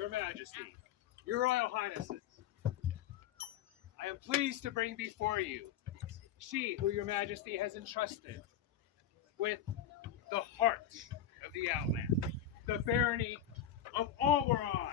Your Majesty, Your Royal Highnesses, I am pleased to bring before you she who Your Majesty has entrusted with the heart of the Outland, the barony of Oberon.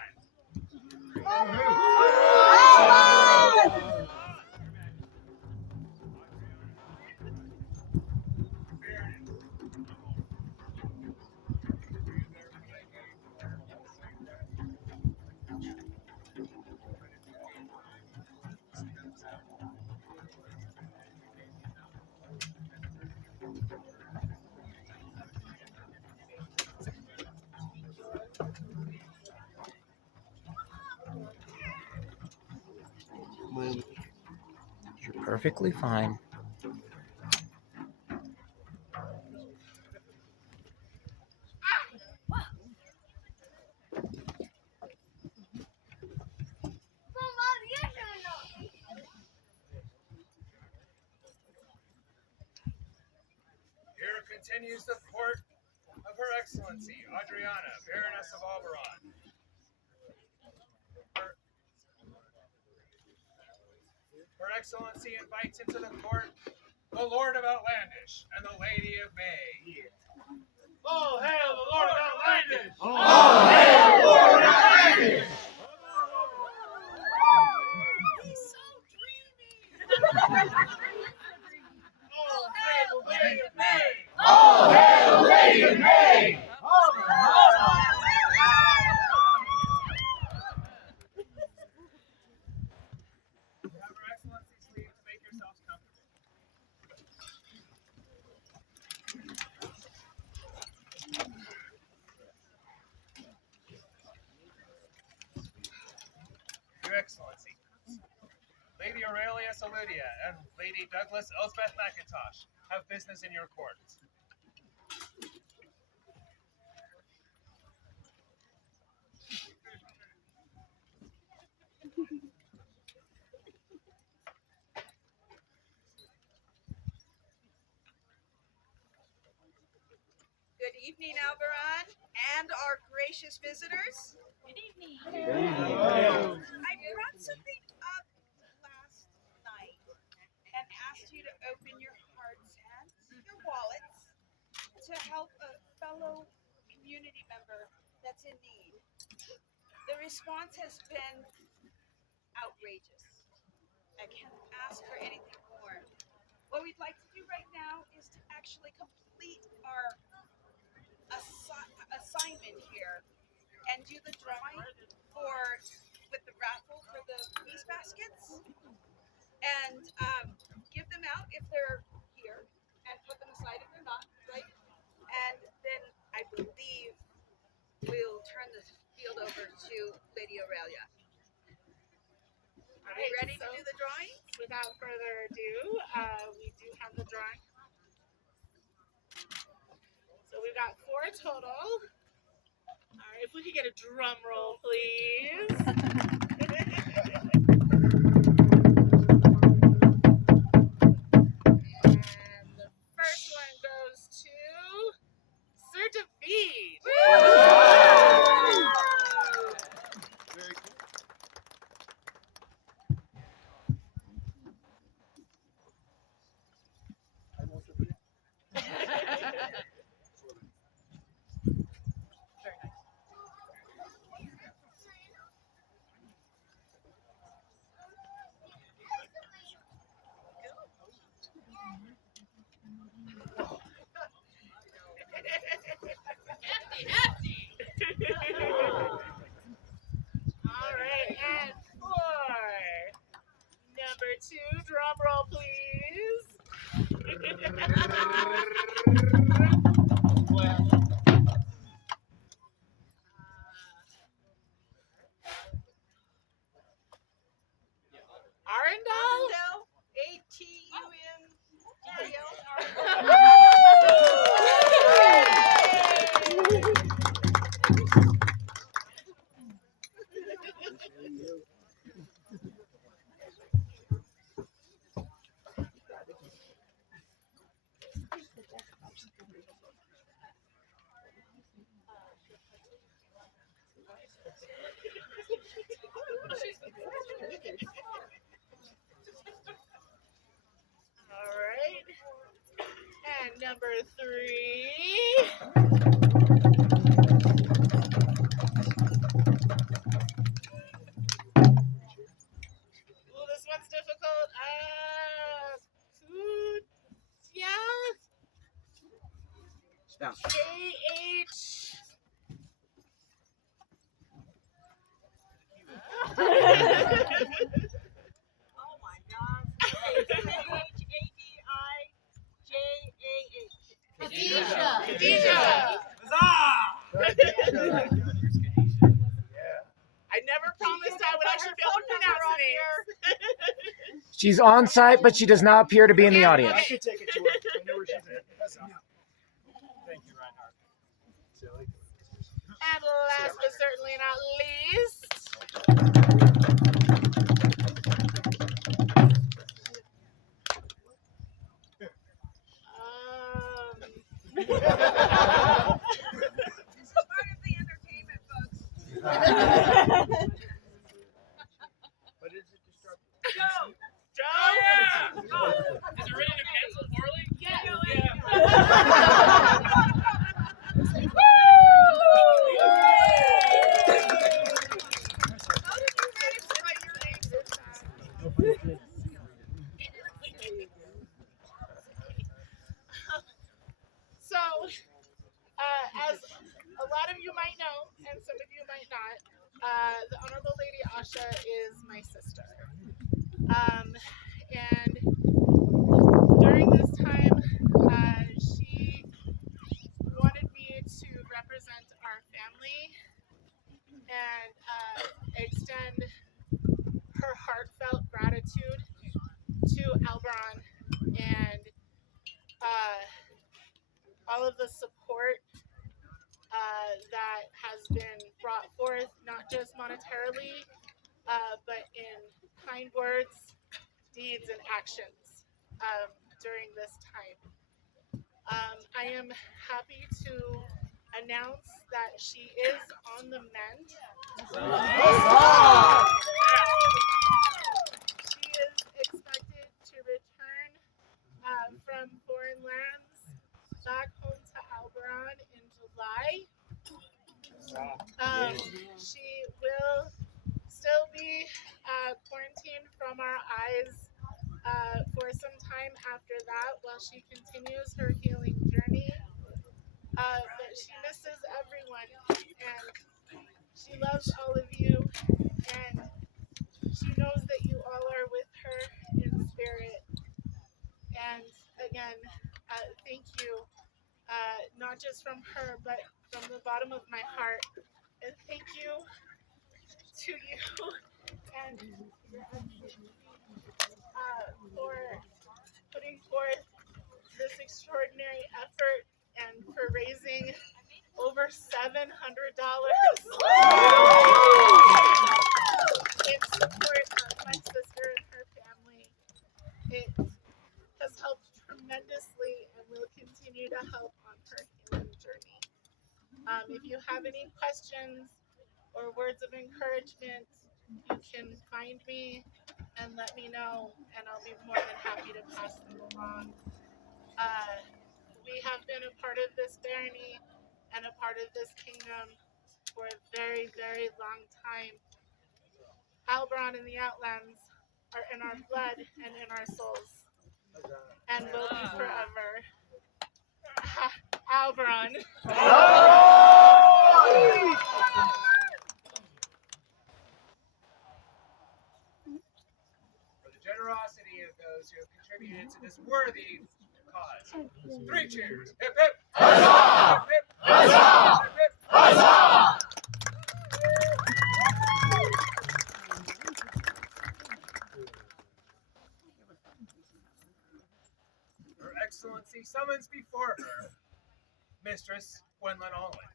You're perfectly fine. Here continues the court of Her Excellency, Adriana, Baroness of Oberon. Her Excellency invites into the court the Lord of Outlandish and the Lady of May. All hail the Lord of Outlandish! All hail the Lord of Outlandish! He's so dreamy! All hail the Lady of May! All hail the Lady of May! Have Her Excellency's leave to make yourselves comfortable. Your Excellency, Lady Aurelia Saludia and Lady Douglas Elsbeth McIntosh have business in your court. Good evening, Alvaron, and our gracious visitors. Good evening. I brought something up last night and asked you to open your hearts and your wallets to help a fellow community member that's in need. The response has been outrageous. I can't ask for anything more. What we'd like to do right now is to actually complete our assignment here and do the drawing with the raffle for the peace baskets and give them out if they're here and put them aside if they're not, right? And then I believe we'll turn the field over to Lady Aurelia. Are we ready to do the drawing? Without further ado, we do have the drawing. So we've got 4 total. All right, if we could get a drum roll, please. And the first one goes to Sir David. Very cool. All right, and for number 2, drum roll, please. Arundel? All right. And number 3. Ooh, this one's difficult. Yeah. KH. Oh my God. Khadijah. Khadijah. I never promised I would actually be able to pronounce names. She's on site, but she does not appear to be in the Yeah, audience. okay. I can take it to her. I know where she's at. Thank you, Reinhardt. And last but certainly not least, This is part of the entertainment, folks. But is it destructive? Joe. Is it written in pencil poorly? Yes. So, as a lot of you might know, and some of you might not, the Honorable Lady Asha is my sister. And during this time, she wanted me to represent our family and extend her heartfelt gratitude to Alberon and all of the support that has been brought forth, not just monetarily, but in kind words, deeds, and actions during this time. I am happy to announce that she is on the mend. She is expected to return from foreign lands back home to Alberon in July. She will still be quarantined from our eyes for some time after that while she continues her healing journey. But she misses everyone, and she loves all of you, and she knows that you all are with her in spirit. And again, thank you, not just from her, but from the bottom of my heart. And thank you to you and for putting forth this extraordinary effort and for raising over $700 in support of my sister and her family. It has helped tremendously and will continue to help on her healing journey. If you have any questions or words of encouragement, you can find me and let me know, and I'll be more than happy to pass them along. We have been a part of this barony and a part of this kingdom for a very, very long time. Alberon and the Outlands are in our blood and in our souls, and will be forever. Alberon. For the generosity of those who have contributed to this worthy cause. 3 cheers. Hip hip. Huzzah! Hip hip. Huzzah! Hip hip. Huzzah! Her Excellency summons before her Mistress Gwendolyn Alwyn.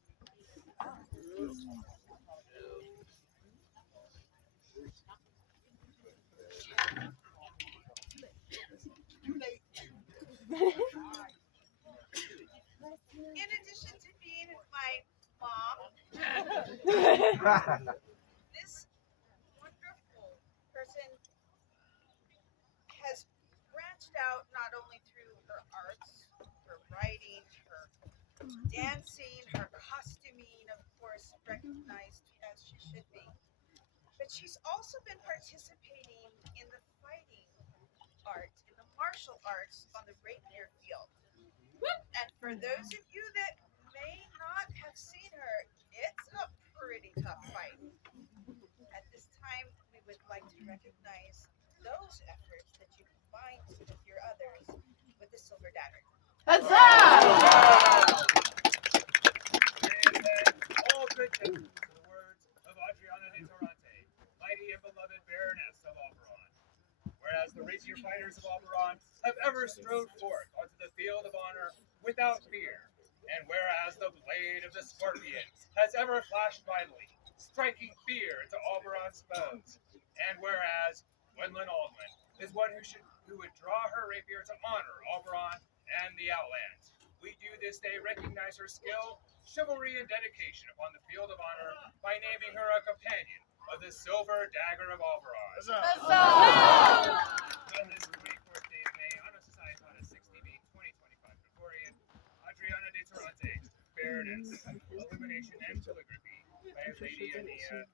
In addition to being my mom, this wonderful fighting, her dancing, her costuming, of course, recognized as she should be. But she's also been participating in the fighting art, in the martial arts on the rapier field. And for those of you that may not have seen her, it's a pretty tough fight. At this time, we would like to recognize those efforts that you combined with your others with the silver dagger. All good gentlemen, to the words of Adriana de Torrente, mighty and beloved Baroness of Oberon. Whereas the rapier fighters of Oberon have ever strode forth onto the field of honor without fear, and whereas the blade of the scorpion has ever flashed vitally, striking fear into Oberon's foes, and whereas Gwendolyn Aldwin is one who would draw her rapier to honor Oberon and the Outlands, we do this day recognize her skill, chivalry, and dedication upon the field of honor by naming her a companion of the Silver Dagger of Oberon. On this 24th day of May, on a society on a 60 being 2025 Gregorian, Adriana de Torrente, Baroness, Illumination and Calligraphy, by Lady Ania,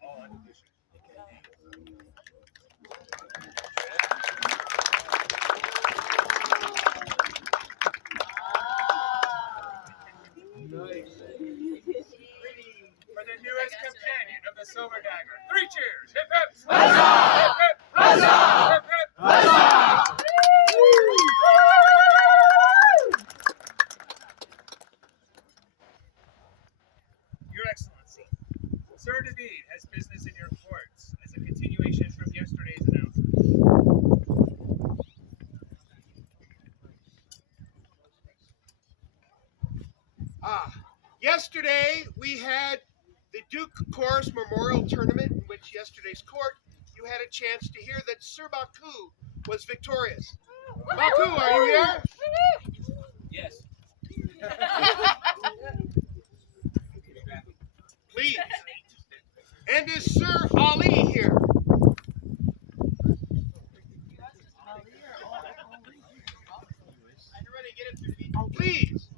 all on edition. For the newest companion of the Silver Dagger, 3 cheers! Hip hip! Hip hip! Hip hip! Your Excellency, Sir David has business in your courts as a continuation from yesterday's announcement. Yesterday we had the Duke Chorus Memorial Tournament, in which yesterday's court you had a chance to hear that Sir Baku was victorious. Baku, are you here? Yes. Please. And is Sir Ali here? Please.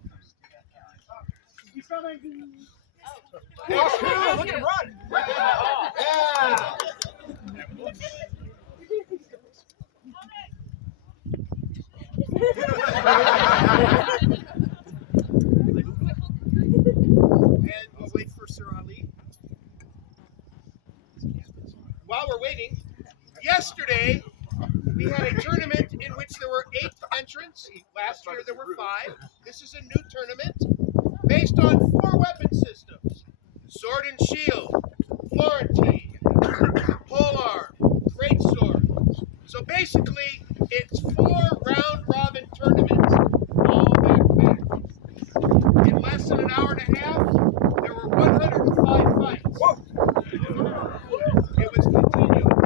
Oh, look at him run. Yeah. And we'll wait for Sir Ali. While we're waiting, yesterday we had a tournament in which there were 8 entrants. Last year there were 5. This is a new tournament based on 4 weapon systems: sword and shield, Florentine, polearm, greatsword. So basically, it's 4 round-robin tournaments, all back-to-back. In less than an hour and a half, there were 105 fights. It was continuous.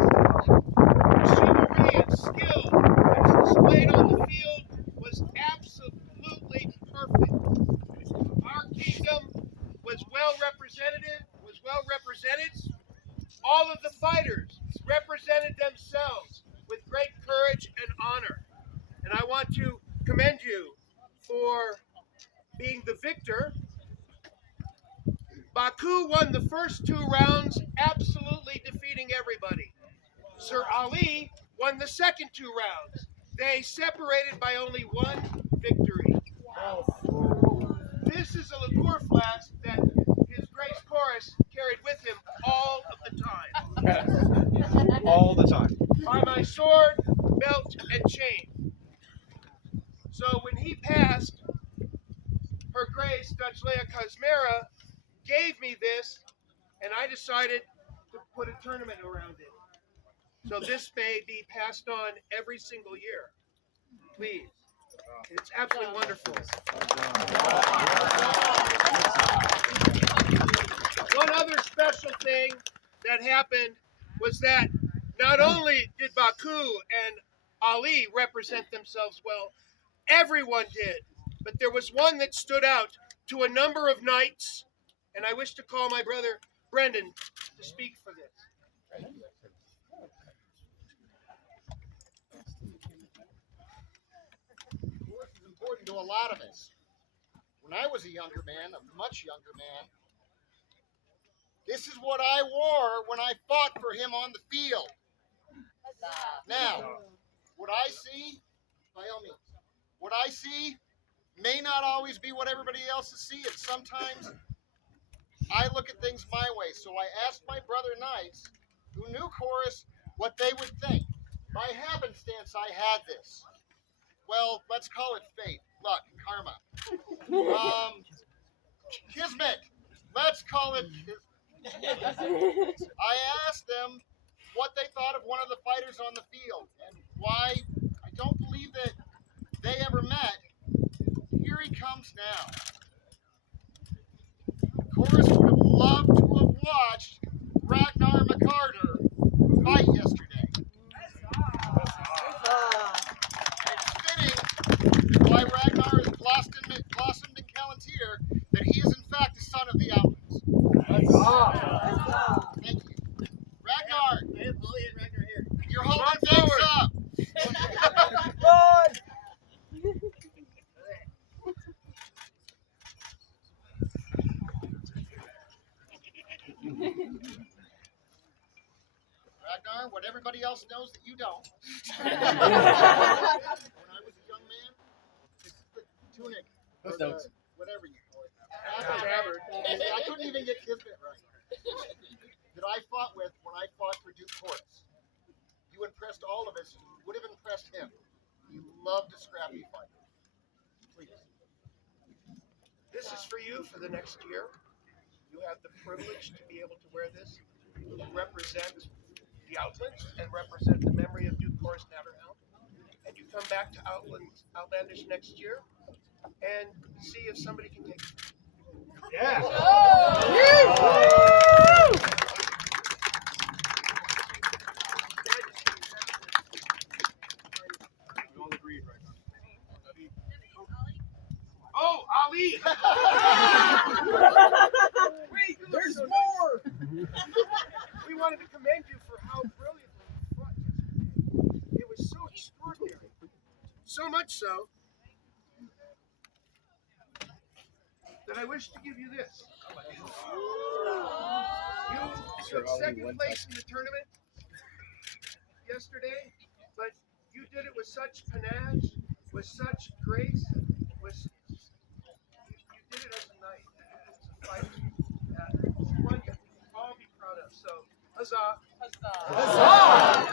Chivalry and skill that was displayed on the field was absolutely perfect. Our kingdom was well represented. All of the fighters represented themselves with great courage and honor. And I want to commend you for being the victor. Baku won the first 2 rounds, absolutely defeating everybody. Sir Ali won the second 2 rounds. They separated by only 1 victory. This is a liqueur flask that His Grace Chorus carried with him all of the time. All the time. By my sword, belt, and chain. So when he passed, Her Grace Dutch Leia Cosmera gave me this, and I decided to put a tournament around it. So this may be passed on every single year. Please. It's absolutely wonderful. One other special thing that happened was that not only did Baku and Ali represent themselves well, everyone did. But there was one that stood out to a number of knights, and I wish to call my brother Brendan to speak for this. This is important to a lot of us. when I was a younger man, a much younger man, this is what I wore when I fought for him on the field. Now, what I see, by all means, what I see may not always be what everybody else is seeing. Sometimes I look at things my way. So I asked my brother Knights, who knew chorus, what they would think. By happenstance, I had this. Well, let's call it fate, luck, karma. Kismet. Let's call it I asked them what they thought of one of the fighters on the field and why I don't believe that they ever met. Here he comes now. Chorus would have loved to have watched Ragnar McCarter fight yesterday. It's fitting why Ragnar is blossomed in Callantyre that he is in fact the son of the Outlands. Thank you. Ragnar, you're holding things up. Ragnar, what everybody else knows that you don't. When I was a young man, this is the tunic, or the, whatever you call it. I couldn't even get Kismet right. That I fought with when I fought for Duke Chorus. You impressed all of us. You would have impressed him. He loved a scrappy fight. Please. This is for you for the next year. You have the privilege to be able to wear this and represent the Outlands and represent the memory of Duke Chorus Natterhound. And you come back to Outlandish next year and see if somebody can take it. Yeah. We all agreed right now. Oh, Ali! Wait, there's more! We wanted to commend you for how brilliantly you fought yesterday. It was so extraordinary. So much so that I wish to give you this. You took second place in the tournament yesterday, but you did it with such panache, with such grace, you did it as a knight, as a fighter. One you can all be proud of. So, huzzah! Huzzah!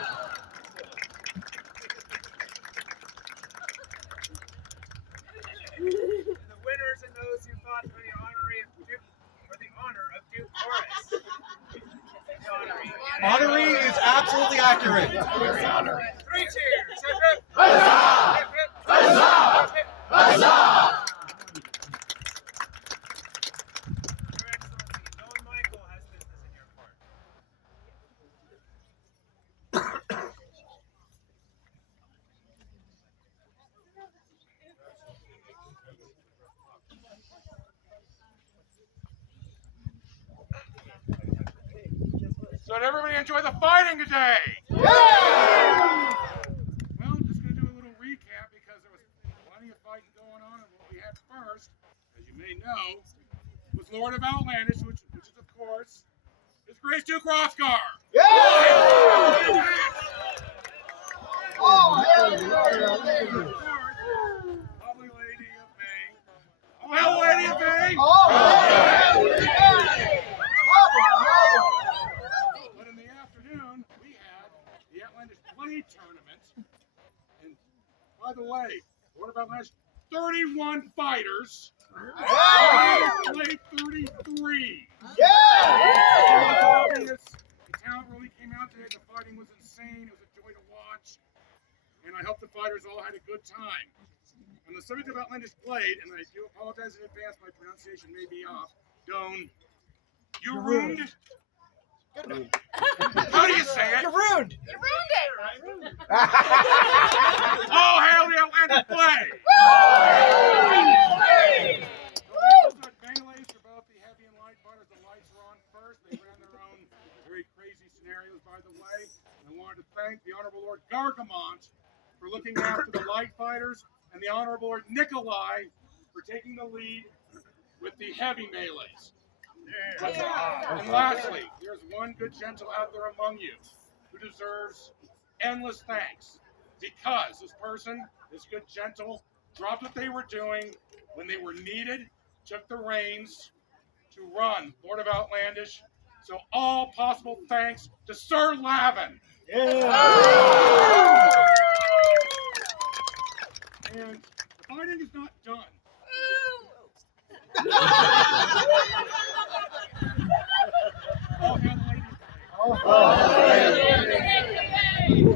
The winners and those who fought for the honor of Duke Chorus. Honoree is absolutely accurate. Three cheers. Hip, hip. Huzzah! Hip, hip. Huzzah! Hip, hip. Huzzah! Your Excellency, Don Michael has business in your court. So did everybody enjoy the fighting today? Well, just going to do a little recap because there was plenty of fighting going on, and what we had first, as you may know, was Lord of Outlandish, which is, of course, His Grace Duke Rothgar. Oh, hell Of course, lovely Lady of May. Oh, hell, Lady of May! But in the afternoon, we had the Outlandish Blade Tournament. And by the way, Lord of Outlandish, 31 fighters. Played 33. Obvious. The talent really came out today. The fighting was insane. It was a joy to watch. And I hope the fighters all had a good time. On the subject of Outlandish Blade, and I do apologize in advance, my pronunciation may be off. Don't. You ruined? How do you say it? You're ruined! You ruined it! Oh, hail the Outlandish Blade! So Bangladesh for both the heavy and light fighters. The lights were on first. They ran their own very crazy scenarios, by the way. And I wanted to thank the Honorable Lord Gargamont for looking after the light fighters, and the Honorable Lord Nikolai for taking the lead with the heavy melees. And lastly, there's one good gentle out there among you who deserves endless thanks because this person, this good gentle, dropped what they were doing when they were needed, took the reins to run Lord of Outlandish. So all possible thanks to Sir Lavin. Yeah. And the fighting is not done. All hail the ladies.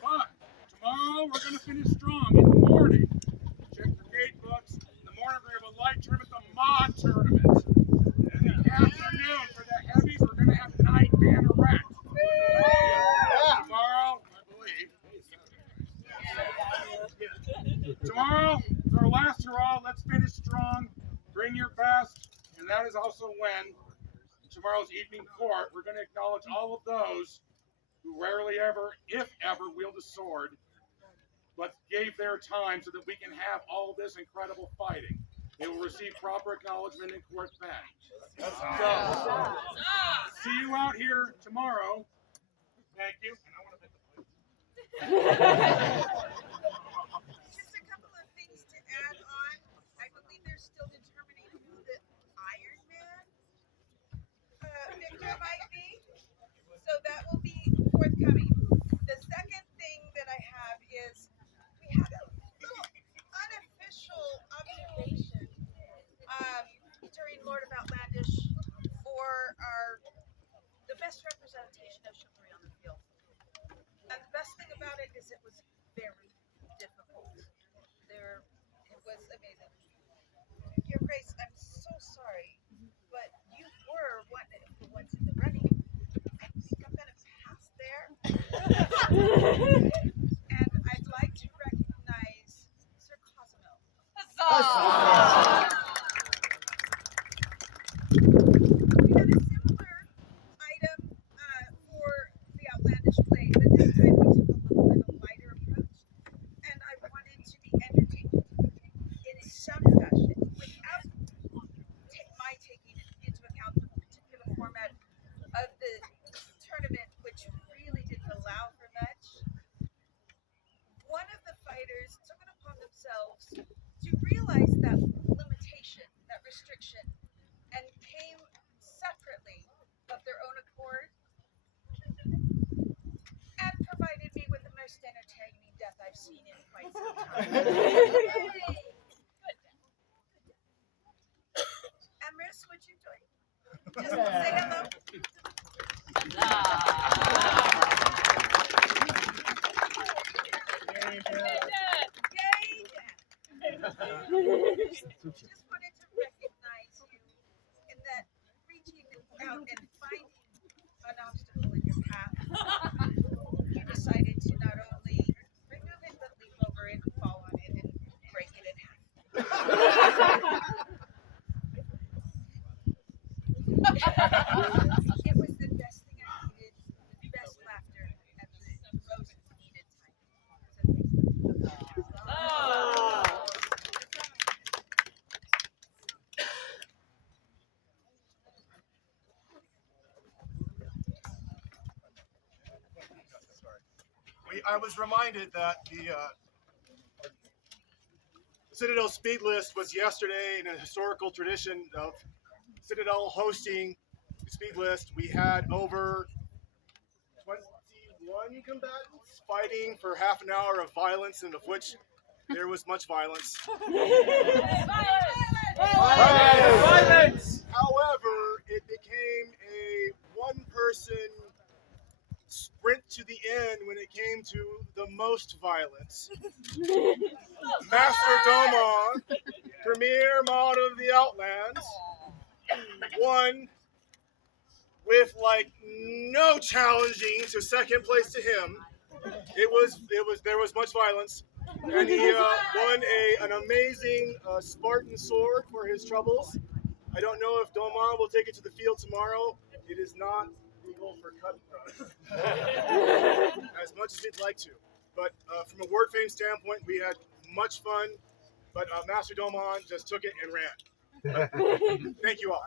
But tomorrow we're going to finish strong in the morning. Check your gate books. In the morning we're going to have a light tournament, the mod tournament. And in the afternoon for the heavies we're going to have night bannerette. Tomorrow, I believe. Tomorrow is our last hurrah. Let's finish strong. Bring your best. And that is also when tomorrow's evening court, we're going to acknowledge all of those who rarely ever, if ever, wield a sword, but gave their time so that we can have all this incredible fighting. They will receive proper acknowledgement in court then. So, see you out here tomorrow. Thank you. And I want to Just a couple of things to add on. I believe they're still determining who the Iron Man victor might be. So that will be forthcoming. The second thing that I have is we had a little unofficial observation during Lord of Outlandish for the best representation of chivalry on the field. And the best thing about it is it was very difficult. It was amazing. Your Grace, I'm so sorry, but you were one of the ones in the running. I think I'm gonna pass there. And I'd like to recognize Sir Cosimo. We had a similar item for the Outlandish play, but this time we took a little bit of lighter approach, and I wanted to be entertained in some fashion without my taking into account the particular format of the tournament, which really didn't allow for much. One of the fighters took it upon themselves to realize that limitation, that restriction, and came separately of their own accord and provided me with the most entertaining death I've seen in quite some time. Amris, what you doing? Just say hello. Just wanted to recognize you in that reaching out and finding an obstacle in your path. You decided to not only remove it, but leap over it, fall on it, and break it in half. It was the best thing I needed, the best laughter at the most needed time. So thank you. I was reminded that the Citadel Speed List was yesterday in a historical tradition of Citadel hosting the Speed List. We had over 21 combatants fighting for half an hour of violence, and of which there was much violence. Violence! However, it became a one-person sprint to the end when it came to the most violence. Master Domon, premier mod of the Outlands, won with like no challenging to second place to him. There was much violence, and he won an amazing Spartan sword for his troubles. I don't know if Domon will take it to the field tomorrow. It is not legal for cut as much as we'd like to. But from a word fame standpoint, we had much fun. but Master Domon just took it and ran. Thank you all.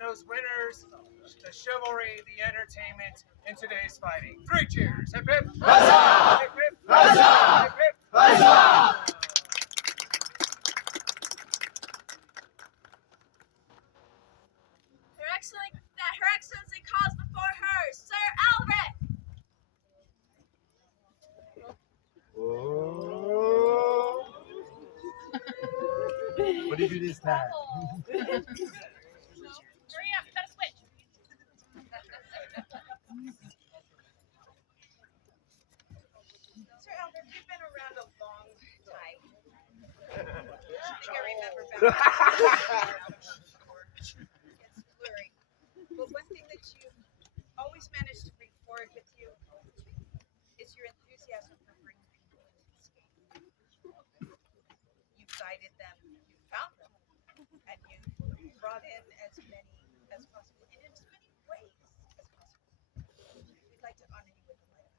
Those winners, the chivalry, the entertainment in today's fighting. 3 cheers. Hip hip. Huzzah! Hip hip. Huzzah! Hip hip. Huzzah! Her Excellency calls before her, Sir Albert. Oh. What did you do this time? Hurry up, got a switch. Sir Albert, you've been around a long time. I think I remember back. It's blurry. But one thing that you always manage to bring forward with you is your enthusiasm for bringing people into this game. You've guided them, you found them, and you brought in as many as possible, in as many ways as possible. We'd like to honor you with a light.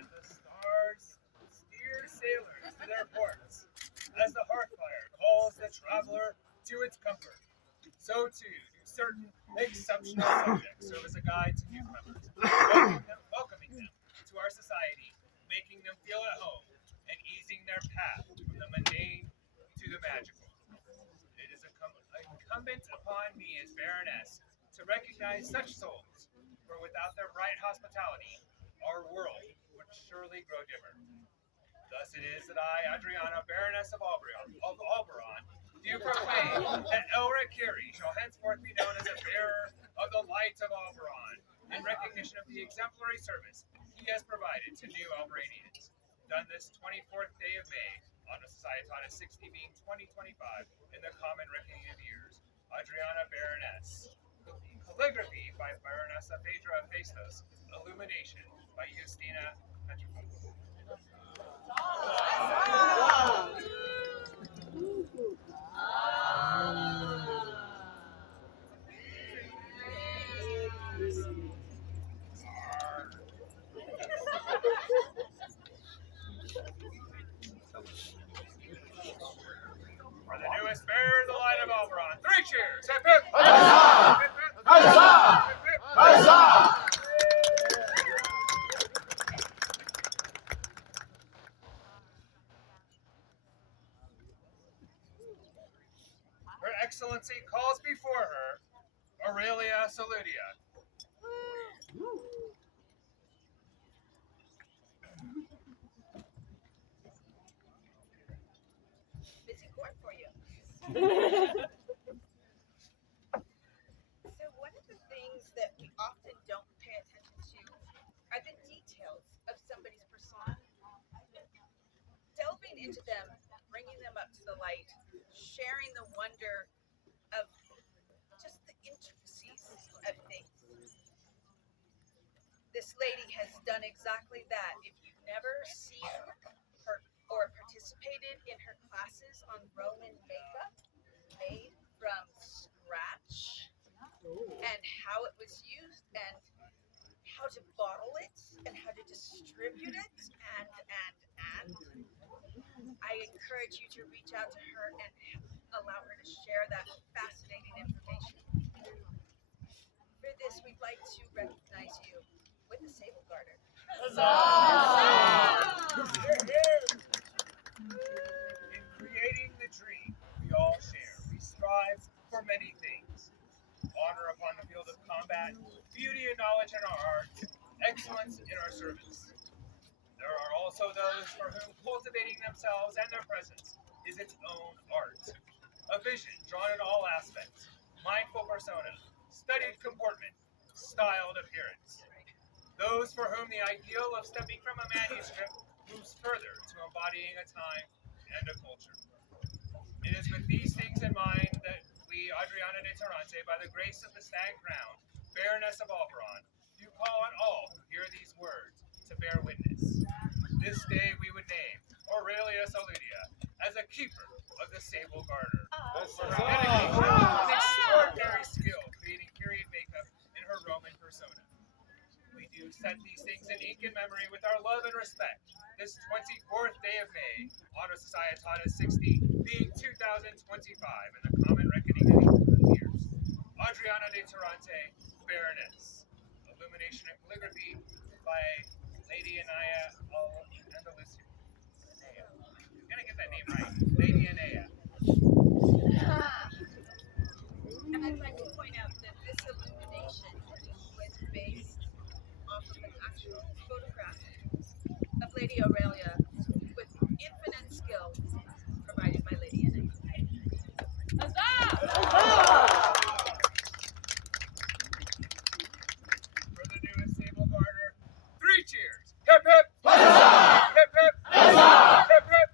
As the stars steer sailors to their ports, as the hearthfire calls the traveler to its comfort, so too do certain exceptional subjects serve as a guide to newcomers, welcoming them to our society, making them feel at home, and easing their path from the mundane to the magical. It is incumbent upon me as Baroness to recognize such souls, for without their bright hospitality, our world would surely grow dimmer. Thus it is that I, Adriana, Baroness of Oberon, do proclaim that Elric Curie shall henceforth be known as a bearer of the light of Oberon, in recognition of the exemplary service he has provided to new Alberanians. Done this 24th day of May, on a Societatis 60 being 2025, in the common reckoning of years. Adriana, Baroness. Calligraphy by Baronessa Phaedra Phaistos. Illumination by Justina Petrific. For the newest bearer of the light of Oberon. 3 cheers! Hip hip! Huzzah! Hip hip! Huzzah! Hip hip! Huzzah! Her Excellency calls before her Aurelia Saludia. Busy court for you. So one of the things that we often don't pay attention to are the details of somebody's persona. Delving into them, bringing them up to the light, sharing the wonder of just the intricacies of things. This lady has done exactly that. If you've never seen her or participated in her classes on Roman makeup made from scratch and how it was used and how to bottle it and how to distribute it and I encourage you to reach out to her and allow her to share that fascinating information. For this, we'd like to recognize you with the Sable Garter. In creating the dream we all share, we strive for many things. Honor upon the field of combat, beauty and knowledge in our arts, excellence in our service. There are also those for whom cultivating themselves and their presence is its own art. A vision drawn in all aspects, mindful persona, studied comportment, styled appearance. Those for whom the ideal of stepping from a manuscript moves further to embodying a time and a culture. It is with these things in mind that we, Adriana de Tarante, by the grace of the Stag Crown, Baroness of Oberon, do call on all who hear these words to bear witness. This day we would name Aurelia Saludia as a keeper of the Sable Garter. Dedication and extraordinary skill creating period makeup in her Roman persona. We do set these things in ink in memory with our love and respect. This 24th day of May, Honor Societatis 60, being 2025 in the common reckoning of equal years. Adriana de Tarante, Baroness. Illumination and calligraphy by Lady Anaya Andalusia. I'm gonna get that name right. Lady Anaya. And I'd like to point out that this illumination was based off of an actual photograph of Lady Aurelia with infinite skill provided by Lady Anna. For the newest Sable Garter, 3 cheers. Hip hip! Hip hip! Hip hip!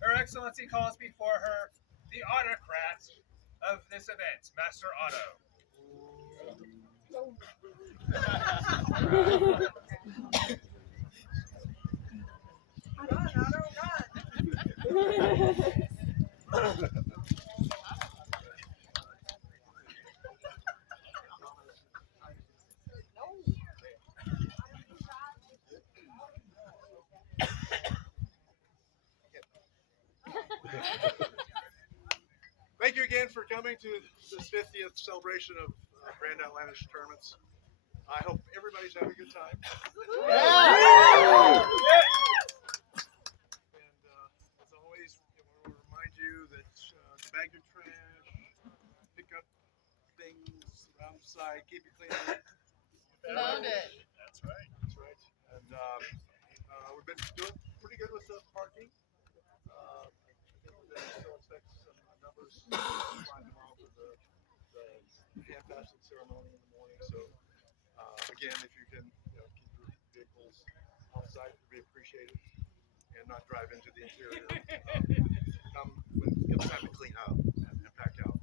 Her Excellency calls before her the autocrat of this event, Master Otto. Run, Otto, run! Thank you again for coming to this 50th celebration of Grand Outlandish tournaments. I hope everybody's having a good time. And as always, I want to remind you that bag your trash, pick up things around the side, keep it clean. Found it. That's right. That's right. And we've been doing pretty good with the parking. I think we're going to still expect some numbers flying tomorrow for the hand passing ceremony in the morning. So again, if you can keep your vehicles outside, it would be appreciated, and not drive into the interior. Come when it's time to clean up and pack out.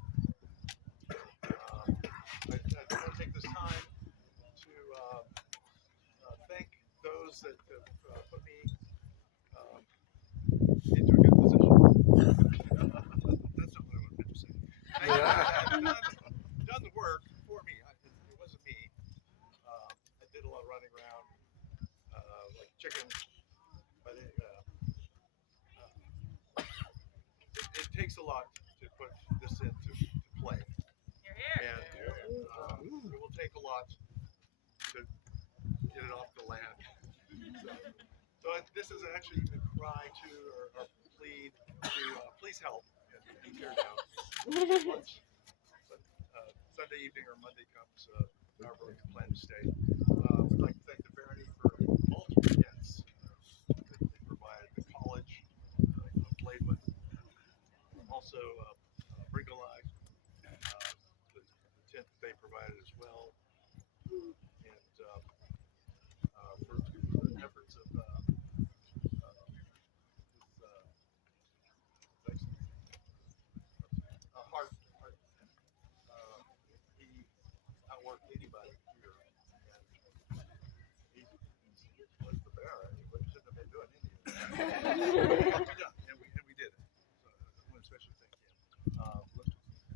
I want to take this time to thank those that have put me into a good position. That's not what I wanted to say. Done the work for me. It wasn't me. I did a lot of running around like chicken, but it takes a lot to put this into play. And it will take a lot to get it off the land. So this is actually a cry to or plead to please help and tear down. Once Sunday evening or Monday comes, however we plan to stay. We'd like to thank the Barony for all the weekends that they provided, the college played with, also Bring Alive, the tent that they provided as well, and for the efforts of Hart. He outworked anybody here, and he was the bear. We shouldn't have been doing any of that. And we did it. So I want to especially thank him.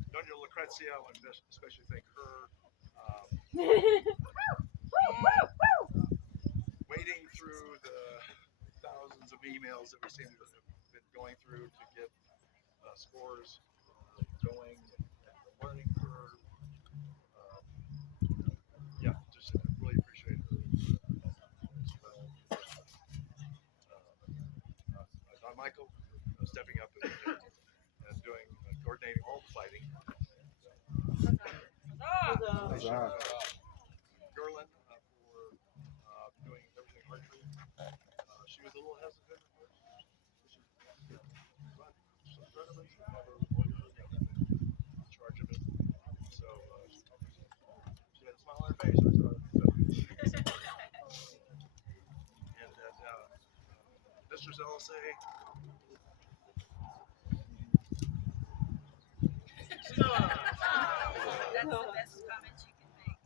Doña Lucrezia, I want to especially thank her. Wading through the thousands of emails that we seem to have been going through to get scores going, and the learning curve. Yeah, just really appreciate her as well. Don Michael stepping up and doing coordinating all the fighting. Gerlin for doing everything archery. She was a little hesitant at first. But she's incredibly in charge of it. So she had a smile on her face. And Mistress LSA. That's the best comment you can make.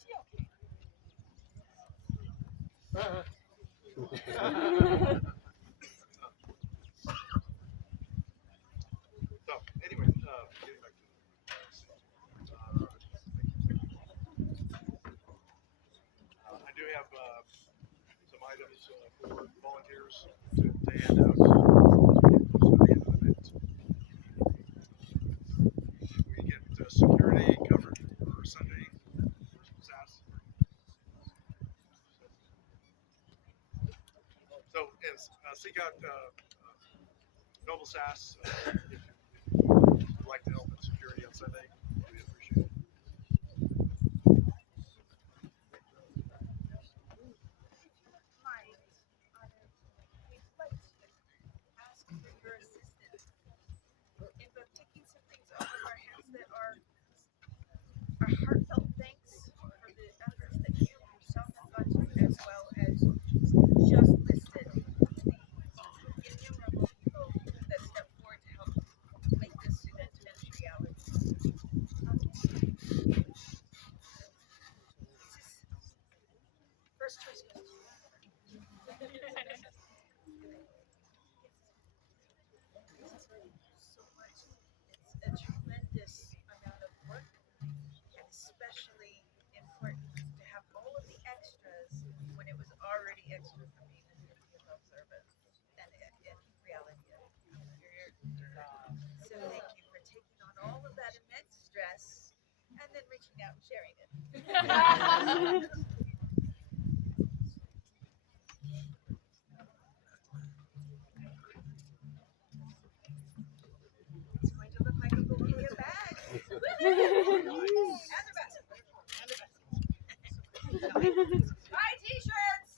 She okay? So, anyway, getting back to I do have some items for volunteers to hand out. We get security covered for Sunday SAS. So, seek out Noble SAS if you'd like to help in security on Sunday. We appreciate it. Ask for your assistance in both taking some things off of our hands that are heartfelt thanks for the efforts that you yourself have gone to, as well as just listed the innumerable people that step forward to help make this event a reality. First choice goes to you. So much. It's a tremendous amount of work, and especially important to have all of the extras when it was already extra for me to do the above service. And in reality, so thank you for taking on all of that immense stress and then reaching out and sharing it. It's going to look like a bouquet of bags. And the basket. Buy t-shirts.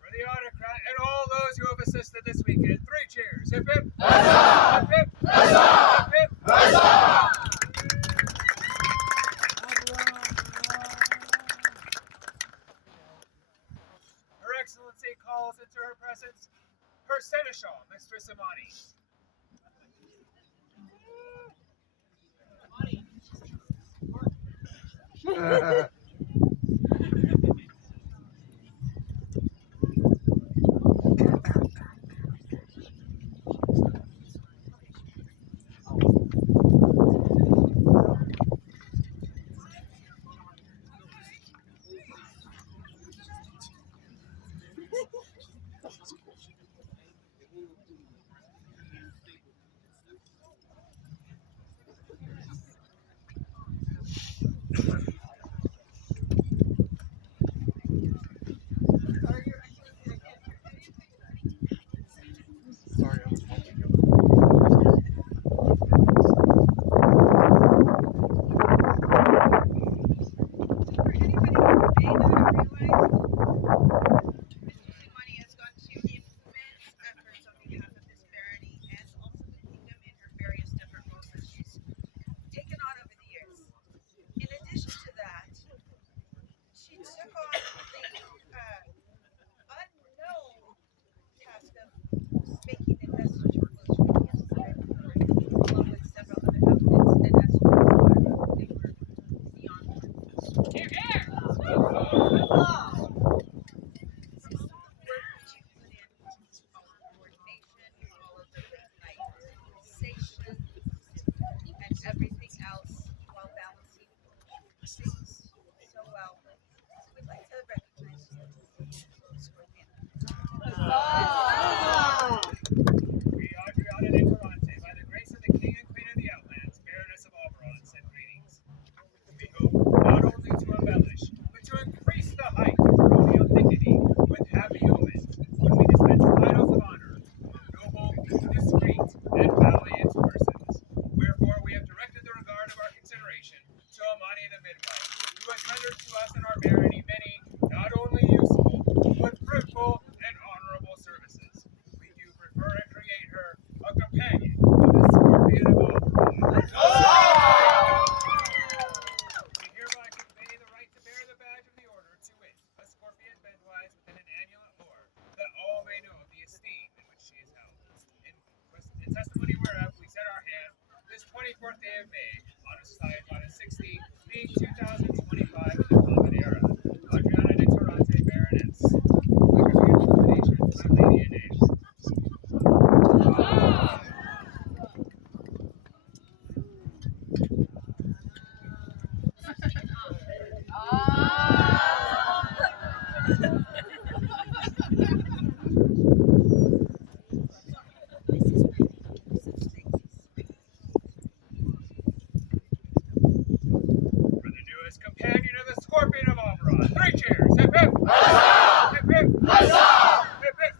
For the autocrat and all those who have assisted this weekend, 3 cheers. Hip hip. Hip hip. Hip hip. Her Excellency calls into her presence her Seneschal, Mistress Imani. Sorry, I was talking. For anybody who may not have realized, Mistress Imani has gone to immense efforts on behalf of this barony and also the kingdom in her various different roles that she's taken on over the years. In addition to that, she took on the unknown task of making investiture close yesterday, along with several other outfits, and as you saw, they were beyond words. Here, here! All of the late night conversation, and everything else while balancing things so well. We'd like to recognize you, Scorpion. We, Adriana de Durante, by the grace of the King and Queen of the Outlands, Baroness of Oberon, send greetings. We hope not only to embellish, but to increase the height of baronial dignity with happy omens when we dispense titles of honor to noble, discreet, and valiant persons. Wherefore we have directed the regard of our consideration to Imani the midwife, who has rendered to us in our barony many, not only useful, but fruitful and honorable services. 24th day of May, on a 16, being 2025 in the Common Era. Adriana de Torrente, Baroness. Like a few nominations by Lady and Age. For the newest companion of the Scorpion of Oberon. 3 cheers. Hip hip. Hip hip. Hip hip.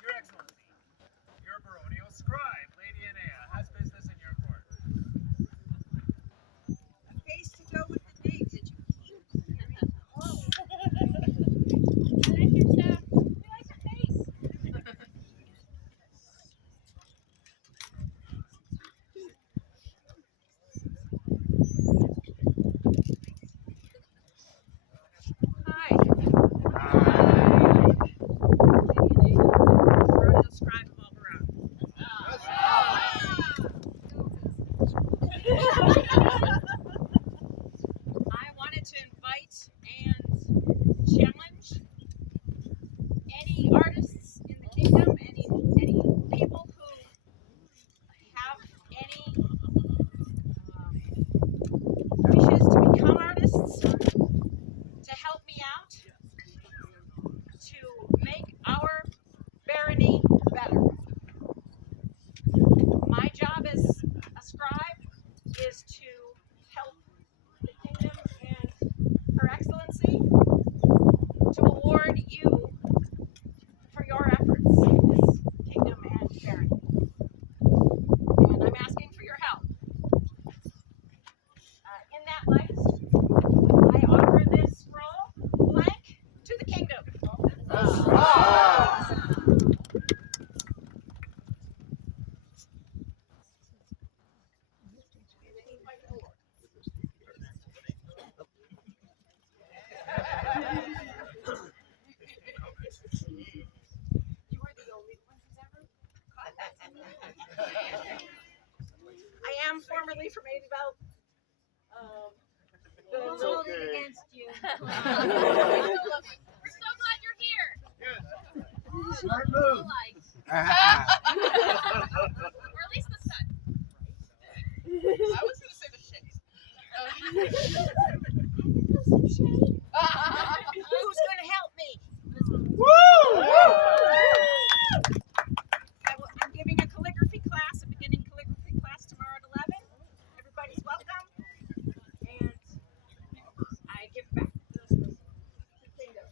Your Excellency, your baronial scribe, Lady Enea, has business in your court. A face to go with the name that you keep. Hi. Baronial scribe of Oberon. I wanted to invite and challenge any artists in the kingdom, any people who have any wishes to become artists, to help me out, to make our barony better. My job as a scribe is to help the kingdom and Her Excellency to award you for your efforts in this kingdom and barony. And I'm asking for your help. In that light, I offer this scroll blank to the kingdom. You were the only one who's ever caught that. I am formerly from Abel. It's okay. Against you. We're so glad you're here. Smart move. Or at least the sun. I was gonna say the shade. Who's gonna help me? I'm giving a calligraphy class, a beginning calligraphy class tomorrow at 11. Everybody's welcome. And I give back to the kingdom.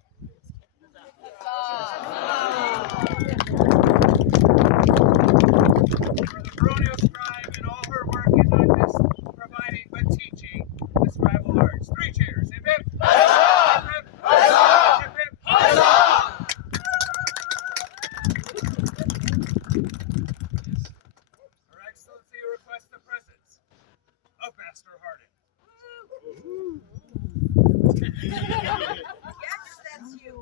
For the baronial scribe and all her work is not just providing but teaching the scribal arts. 3 cheers. Hip hip. Hip hip. Hip hip. Her Excellency requests the presence of Master Hardin. Yes, that's you.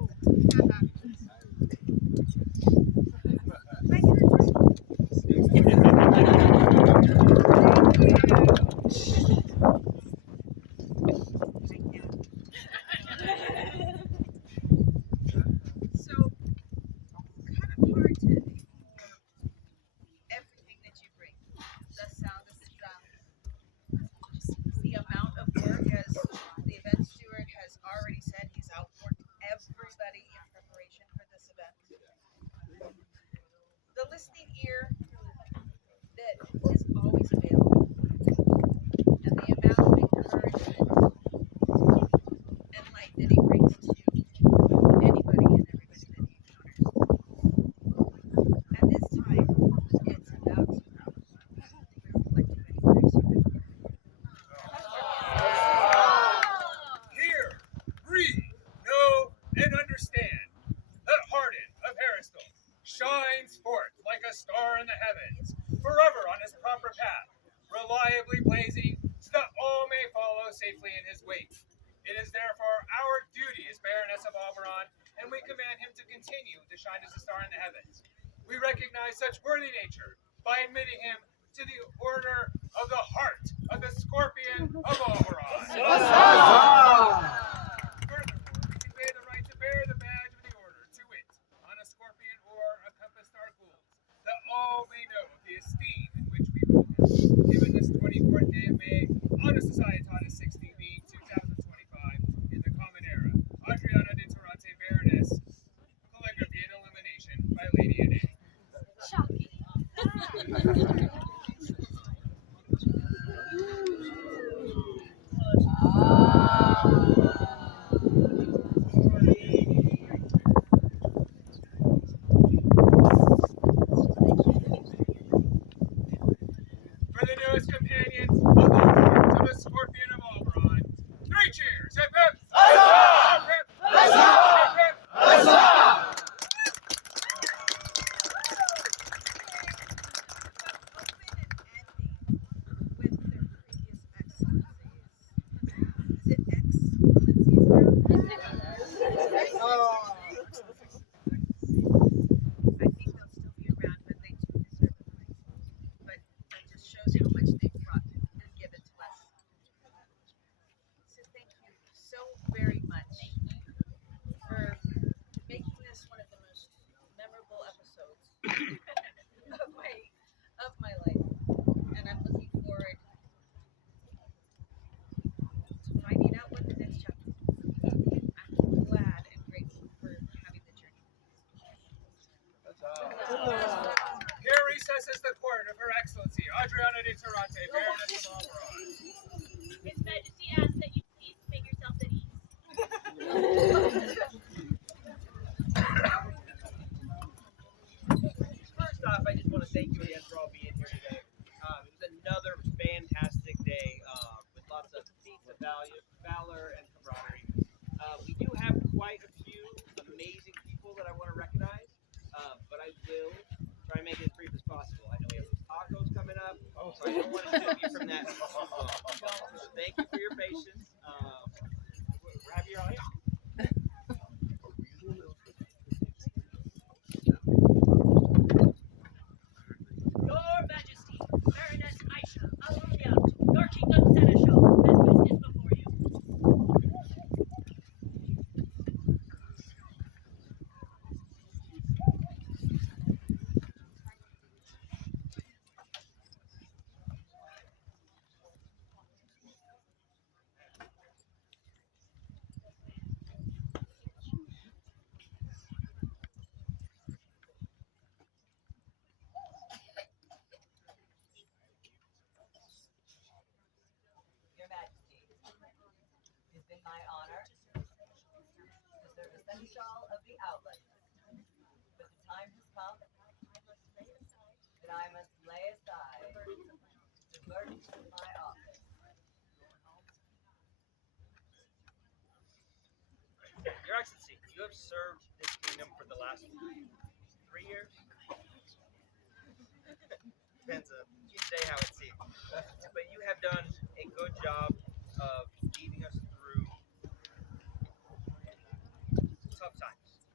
So, kind of hard to everything that you bring. The sound of the drum, the amount of work, as the event steward has already said, he's outworked everybody in preparation for this event. The listening ear that is always available, and the amount of encouragement and light that he brings to anybody and everybody that he encounters. At this time, it's about reflecting and encouraging. Hear, breathe, know, and understand that Hardin of Haristal shines forth like a star in the heavens, forever on his proper path, reliably blazing so that all may follow safely in his wake. It is therefore our duty as Baroness of Oberon and we command him to continue to shine as a star in the heavens. We recognize such worthy nature by admitting him to the order of the heart of the scorpion of Oberon. Furthermore, we convey the right to bear the badge of the order, to wit, on a scorpion or a compass star ghouls, that all may know of the esteem in which we hold him. Given this 24th day of May, on a Societatis 16B 2025, in the Common Era, Adriana de Tarante, Baroness, calligraphy and illumination by Lady Ade. Shocking. For the newest companions of the Horns of the Scorpion of Oberon, 3 cheers! Hip hip! Hip hip! Hip hip! Of my life, and I'm looking forward to finding out what the next chapter is. I'm glad and grateful for having the journey. Here recesses the court of Her Excellency, Adriana de Tarante, Baroness of Oberon. His Majesty asks that you please make yourself at ease. First off, I just want to thank you again for all being here today. It was another fantastic day with lots of feats of valor and camaraderie. We do have quite a few amazing people that I want to recognize, but I will try and make it as brief as possible. I know we have those tacos coming up, so I don't want to strip you from that. So thank you for your patience. We're happy you're all here. Your Majesty, Baroness Aisha, Outlandish, your kingdom seneschal, has business before you. Your Majesty, it has been my honor to serve as Seneschal of the Outlandish. But the time has come that I must lay aside the burdens of my office. Your Excellency, you have served this kingdom for the last 3 years? Depends on you say how it seems. But you have done a good job of leading us through tough times.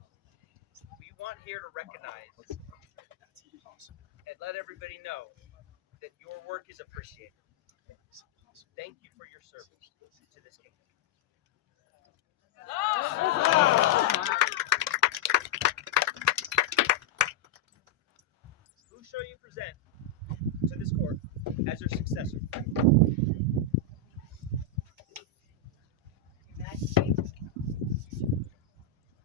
We want here to recognize and let everybody know that your work is appreciated. Thank you for your service to this kingdom. Who shall you present to this court as your successor? Majesty,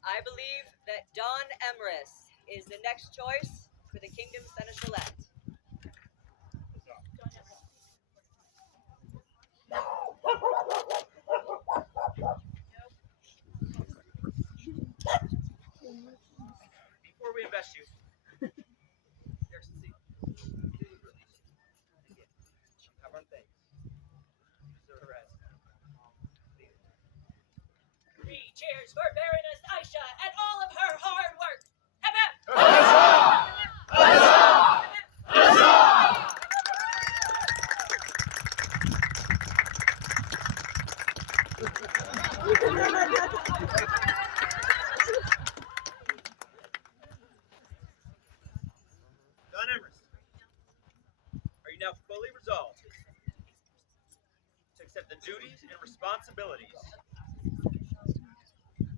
I believe that Don Emrys is the next choice for the kingdom's seneschalette. Before we invest you, Your Excellency, please release you. Have our thanks. You deserve the rest. 3 cheers for Baroness Aisha and all of her hard work. Hip hip! Don Emrys, are you now fully resolved to accept the duties and responsibilities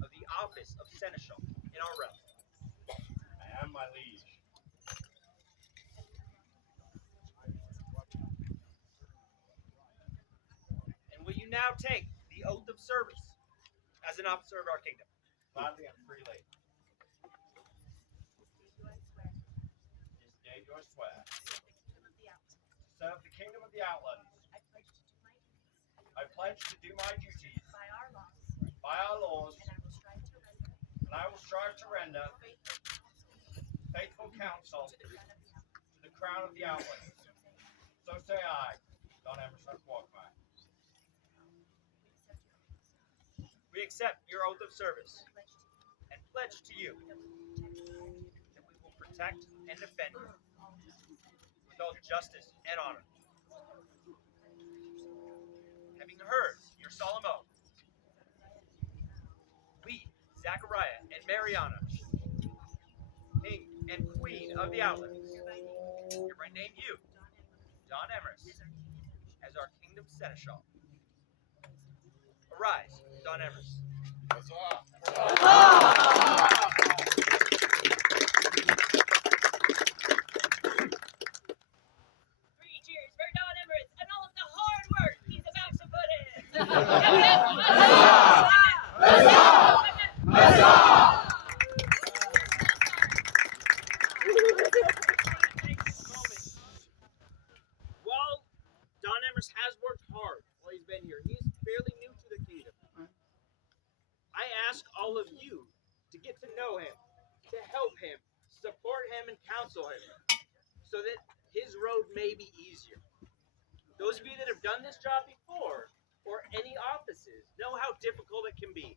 of the office of Seneschal in our realm? I am, my liege. And will you now take the oath of service as an officer of our kingdom? Gladly and freely. This day do I swear. To set up the kingdom of the Outlands. I pledge to do my duties. By our laws. And I will strive to render. Faithful counsel. To the crown of the Outlands. So say I, Don Emerson Walkman. We accept your oath of service and pledge to you that we will protect and defend you with all justice and honor. Having heard your solemn oath, we, Zachariah and Mariana, King and Queen of the Outlands, hereby name you, Don Emrys, as our kingdom seneschal. Arise, Don Emrys. Three cheers for Don Emrys and all of the hard work he's about to put in. While Don Emrys has worked hard while he's been here, he's fairly new to the kingdom. I ask all of you to get to know him, to help him, support him, and counsel him, so that his road may be easier. Those of you that have done this job before, or any offices, know how difficult it can be.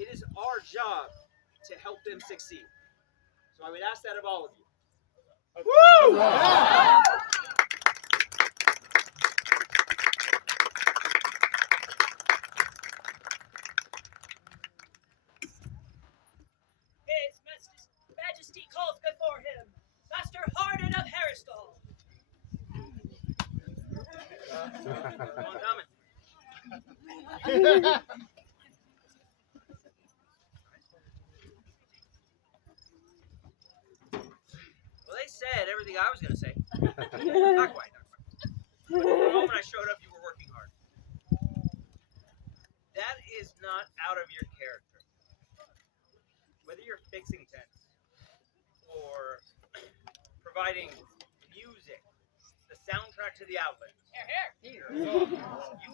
It is our job to help them succeed. So I would ask that of all of you. Woo! His Majesty calls before him, Master Hardin of Heristol. Well, they said everything I was going to say. Not quite. But the moment I showed up, you were working hard. That is not out of your character. Whether you're fixing tents or providing music, the soundtrack to the Outlands, you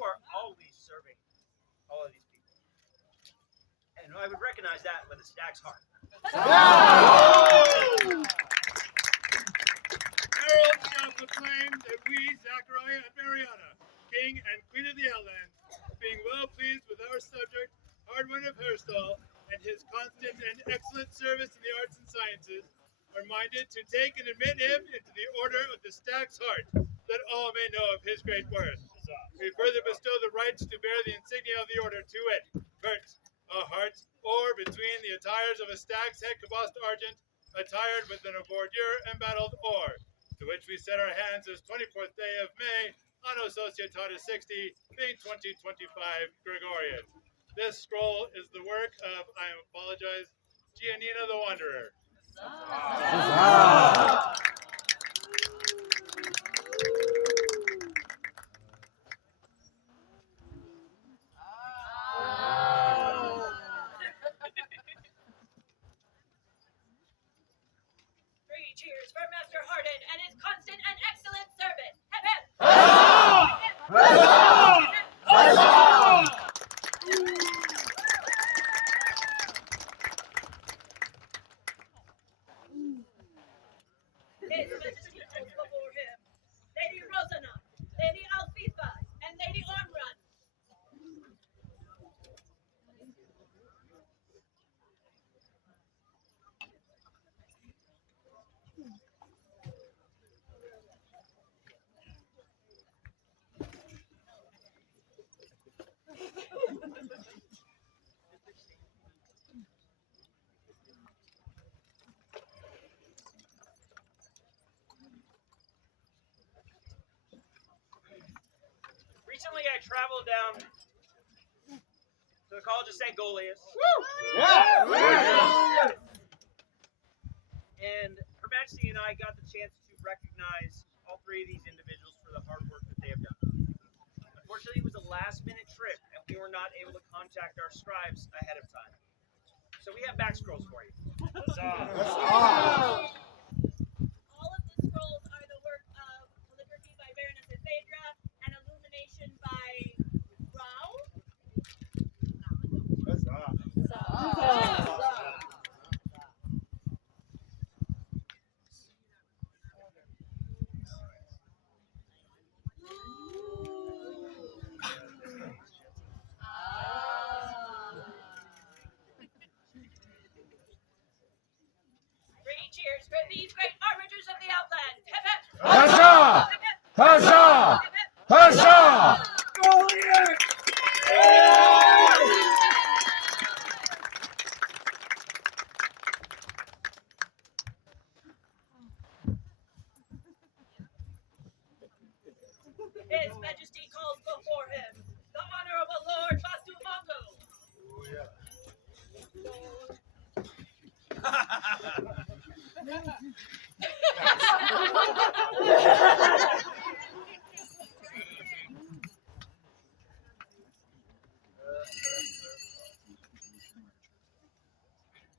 are always serving all of these people. And I would recognize that with a stag's heart. Herald shall proclaim that we, Zachariah and Mariana, King and Queen of the Outlands, being well pleased with our subject, Hardwin of Herstall, and his constant and excellent service in the arts and sciences, are minded to take and admit him into the order of the Stag's Heart, that all may know of his great worth. We further bestow the rights to bear the insignia of the order, to wit, vert, a heart, or between the attires of a stag's head cabossed argent, attired with an bordure embattled or, to which we set our hands this 24th day of May, Anno Societatis 60, being 2025 Gregorian. This scroll is the work of, I apologize, Giannina the Wanderer. Three cheers for Master Hardin and his constant and excellent service. Hip hip! His Majesty calls before him, Lady Rosana, Lady Alfifa, and Lady Ormrun. Recently, I traveled down to the College of St. Goliath. Yeah. And Her Majesty and I got the chance to recognize all three of these individuals for the hard work that they have done. Unfortunately, it was a last-minute trip, and we were not able to contact our scribes ahead of time. So we have back scrolls for you. All of the scrolls are the work of calligraphy by Baroness Phaedra and illumination by Rao. Three cheers for these great arbiters of the Outland. Hip hip. Huzzah! Huzzah! Huzzah! His Majesty calls before him the Honorable Lord Bastumongo.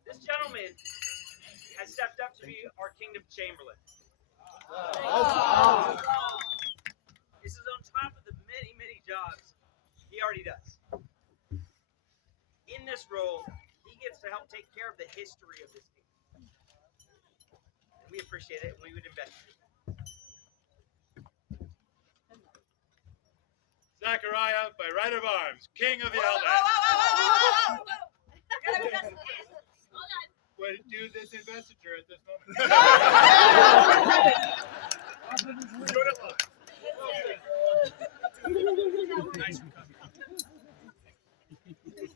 This gentleman has stepped up to be our Kingdom Chamberlain. This is on top of the many, many jobs he already does. In this role, he gets to help take care of the history of this kingdom. And we appreciate it, and we would invest in it. Zachariah, by right of arms, King of the Whoa, Outland. whoa, whoa, whoa, whoa, whoa. Hold on. Would do this investiture at this moment. Nice recovery. This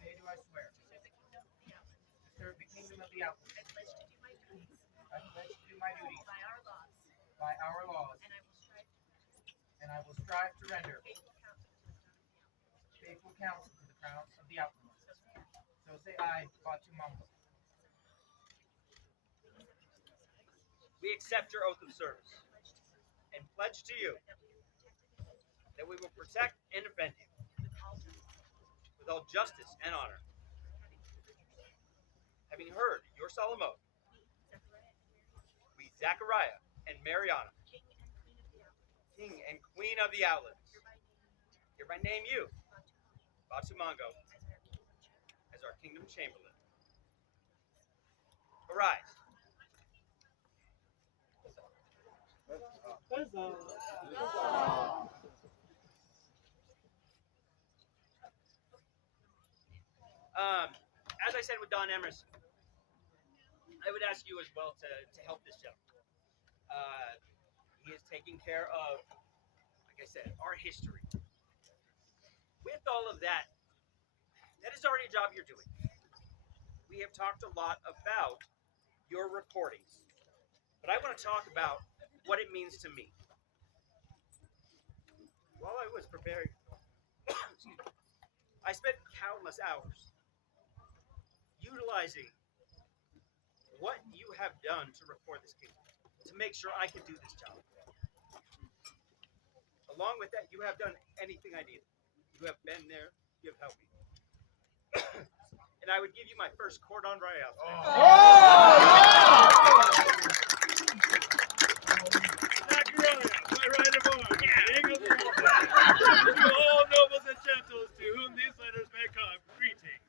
day do I swear to serve the kingdom of the Outland. I pledge to do my duties by our laws, and I will strive to render faithful counsel to the crown of the Outland. So say I, Batu Mambo. We accept your oath of service and pledge to you that we will protect and defend you with all justice and honor. Having heard your solemn oath, we, Zachariah and Mariana, King and Queen of the Outlands, hereby name you, Batu Mango, as our Kingdom Chamberlain. Arise. As I said with Don Emerson, I would ask you as well to help this gentleman. He is taking care of, like I said, our history. With all of that, that is already a job you're doing. We have talked a lot about your recordings, but I want to talk about what it means to me. While I was preparing, I spent countless hours utilizing what you have done to record this kingdom, to make sure I can do this job. Along with that, you have done anything I needed. You have been there, you have helped me. And I would give you my first cordon royale. Zachariah, by right of arms, King of the Outland. To all nobles and gentles to whom these letters may come, greetings.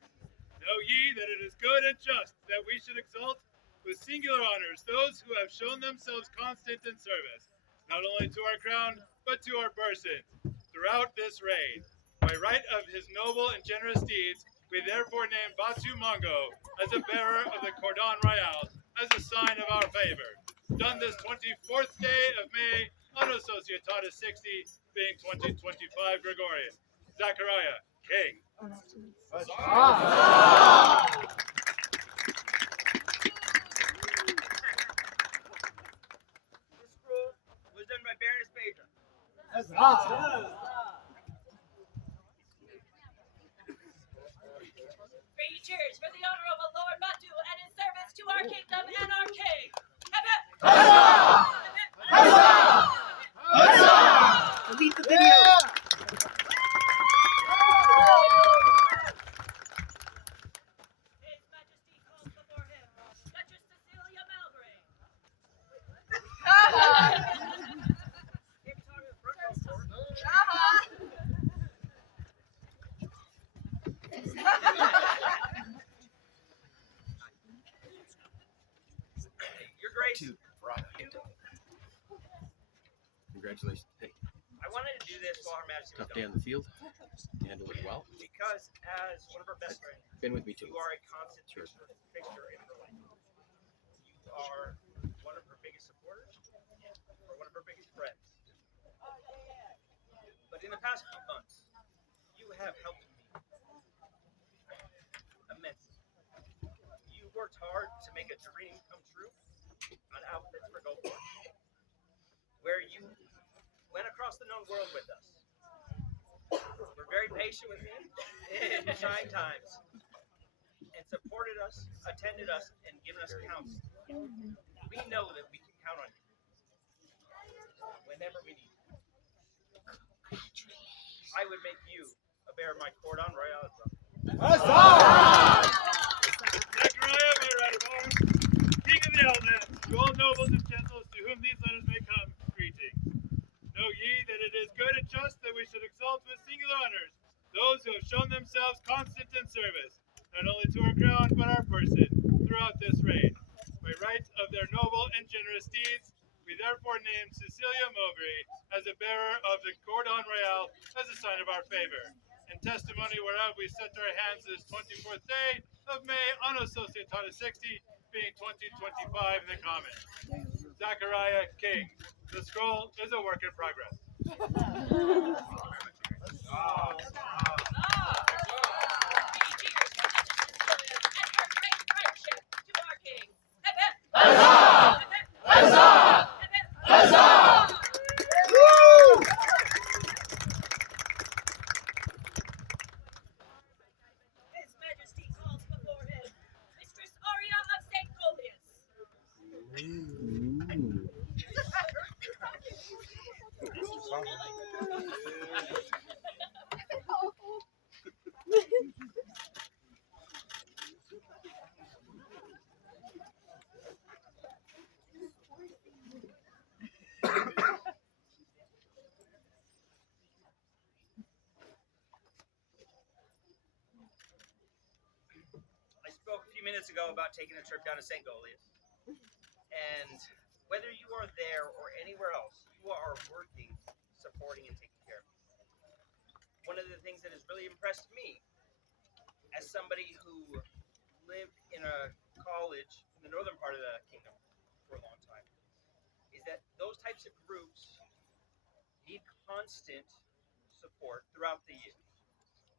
Know ye that it is good and just that we should exalt with singular honors those who have shown themselves constant in service, not only to our crown, but to our persons, throughout this reign. By right of his noble and generous deeds, we therefore name Batu Mango as a bearer of the Cordon Royale as a sign of our favor. Done this 24th day of May, Anno Societatis 60, being 2025 Gregorian. Zachariah, King. This scroll was done by Baroness Phaedra. Three cheers for the Honorable Lord Matu and his service to our kingdom and our king. Hip hip. Delete the video. His Majesty calls before him Duchess Cecilia Malbury. Your Grace, Congratulations. Hey, I wanted to do this while Her Majesty was tough day gone. on the field. Handled it well. Because as one of our best friends, Been with me too. you are a constant fixture in her life. You are one of her biggest supporters, or one of her biggest friends. But in the past few months, you have helped me immensely. You worked hard to make a dream come true on Outfits for Goldborn, where you went across the known world with us. We're very patient with him in trying times, and supported us, attended us, and given us counsel. We know that we can count on you whenever we need you. I would make you a bearer of my cordon royal. Zachariah, my right of arms, King of the Outlands, to all nobles and gentles to whom these letters may come, greetings. Know ye that it is good and just that we should exalt with singular honors those who have shown themselves constant in service, not only to our crown but our person, throughout this reign. By right of their noble and generous deeds, we therefore name Cecilia Mowbray as a bearer of the Cordon Royal as a sign of our favor. In testimony whereof we set our hands this 24th day of May, Anno Societatis 60, being 2025 in the common. Zachariah King. The scroll is a work in progress. His Majesty calls before him Mistress Aria of St. Goliath. I spoke a few minutes ago about taking a trip down to St. Goliath. And whether you are there or anywhere else, you are working, supporting, and taking care of me. One of the things that has really impressed me, as somebody who lived in a college in the northern part of the kingdom for a long time, is that those types of groups need constant support throughout the year.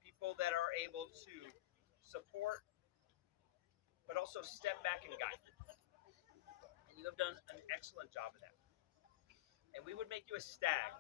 People that are able to support, but also step back and guide. And you have done an excellent job of that. And we would make you a stag.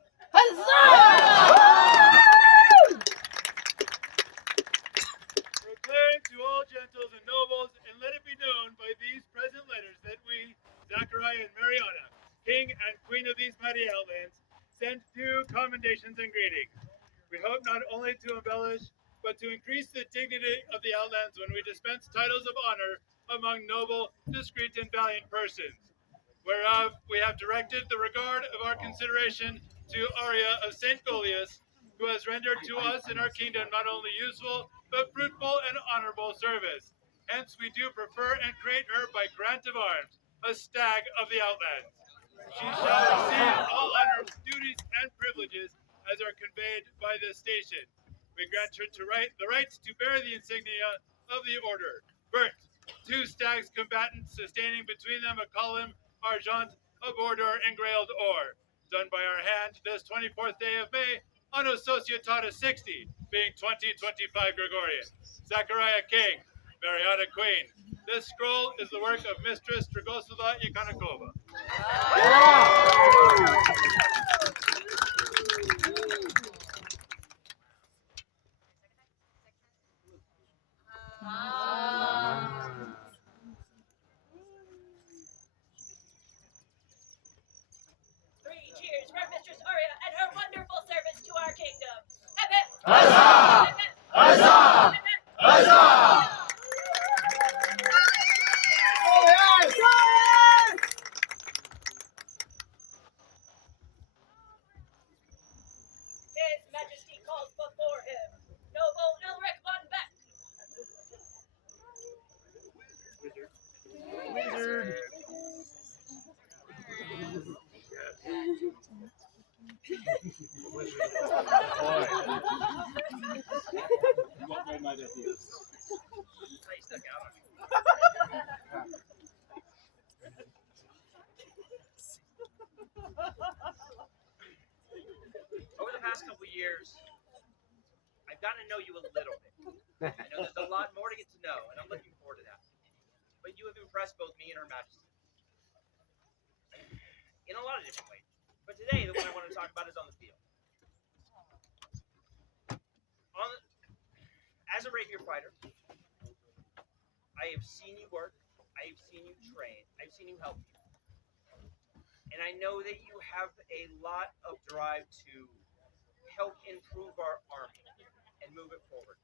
Proclaim to all gentles and nobles, and let it be known by these present letters that we, Zachariah and Mariana, King and Queen of these mighty outlands, send due commendations and greetings. We hope not only to embellish, but to increase the dignity of the outlands when we dispense titles of honor among noble, discreet, and valiant persons. Whereof we have directed the regard of our consideration to Aria of St. Goliath, who has rendered to us in our kingdom not only useful, but fruitful and honorable service. Hence we do prefer and create her by grant of arms, a stag of the outlands. She shall receive all honors, duties, and privileges as are conveyed by this station. We grant her the right to bear the insignia of the order. Burnt, 2 stags combatants sustaining between them a column argent, a border engrailed or. Done by our hand this 24th day of May, Anno Societatis 60, being 2025 Gregorian. Zachariah King, Mariana Queen. This scroll is the work of Mistress Dragosova Ikanikova. His Majesty calls before him, Noble Elric von Beck. Wizard. What way might it be? Over the past couple years, I've gotten to know you a little bit. I know there's a lot more to get to know, and I'm looking forward to that. But you have impressed both me and Her Majesty in a lot of different ways. But today, the one I want to talk about is on the field. As a rapier fighter, I have seen you work, I have seen you train, I've seen you help people. And I know that you have a lot of drive to help improve our army and move it forward.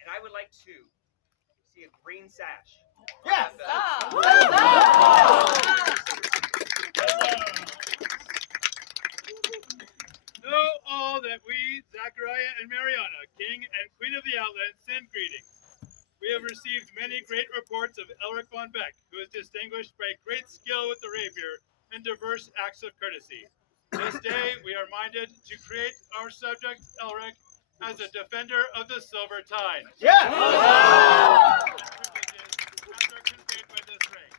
And I would like to see a green sash. Yes! Know all that we, Zachariah and Mariana, King and Queen of the Outlands, send greetings. We have received many great reports of Elric von Beck, who is distinguished by great skill with the rapier and diverse acts of courtesy. This day, we are minded to create our subject, Elric, as a defender of the Silver Tide. Yes! As are conveyed by this ring.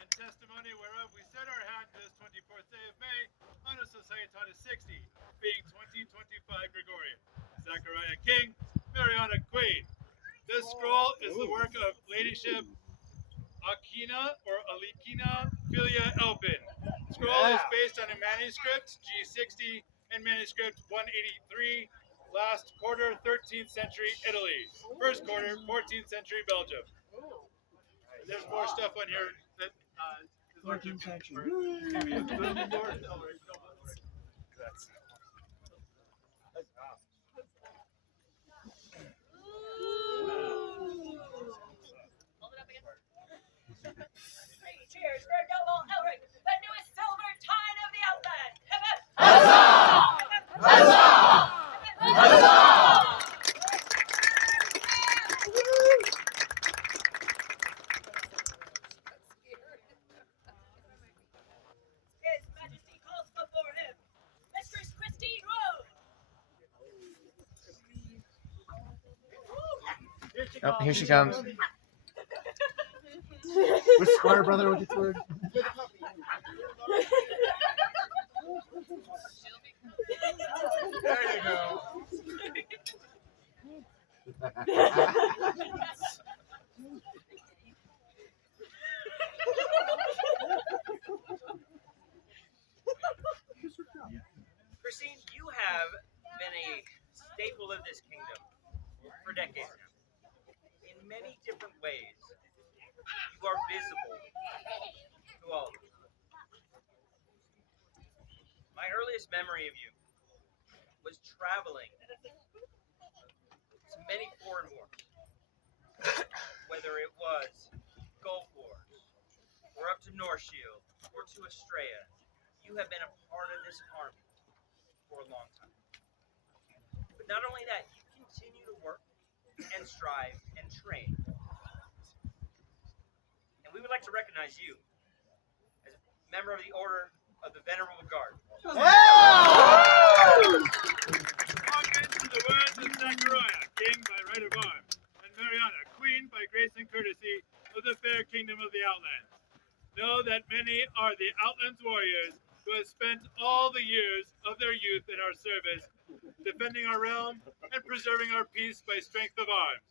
In testimony whereof we set our hand this 24th day of May on a Societatis 60, being 2025 Gregorian. Zachariah King, Mariana Queen. This scroll is the work of Ladyship Akina or Alikina Filia Elpin. Scroll is based on a manuscript, G60, and manuscript 183, last quarter 13th century Italy, first quarter 14th century Belgium. There's more stuff on here that His Lordship can refer to. Three cheers for Noble Elric, the newest silver tide of the Outland. Hip hip. His Majesty calls before him, Mistress Christine Road. Oh, here she comes. Which squire brother would you throw? There you go. Christine, you have been a staple of this kingdom for decades now. In many different ways, you are visible to all of us. My earliest memory of you was traveling to many foreign wars, whether it was Gulf Wars, or up to North Shield, or to Estrella. You have been a part of this army for a long time. But not only that, you continue to work and strive and train. And we would like to recognize you as a member of the Order of the Venerable Guard. Hearken to the words of Zachariah, King by right of arms, and Mariana, Queen by grace and courtesy of the fair kingdom of the Outlands. Know that many are the Outlands warriors who have spent all the years of their youth in our service, defending our realm and preserving our peace by strength of arms.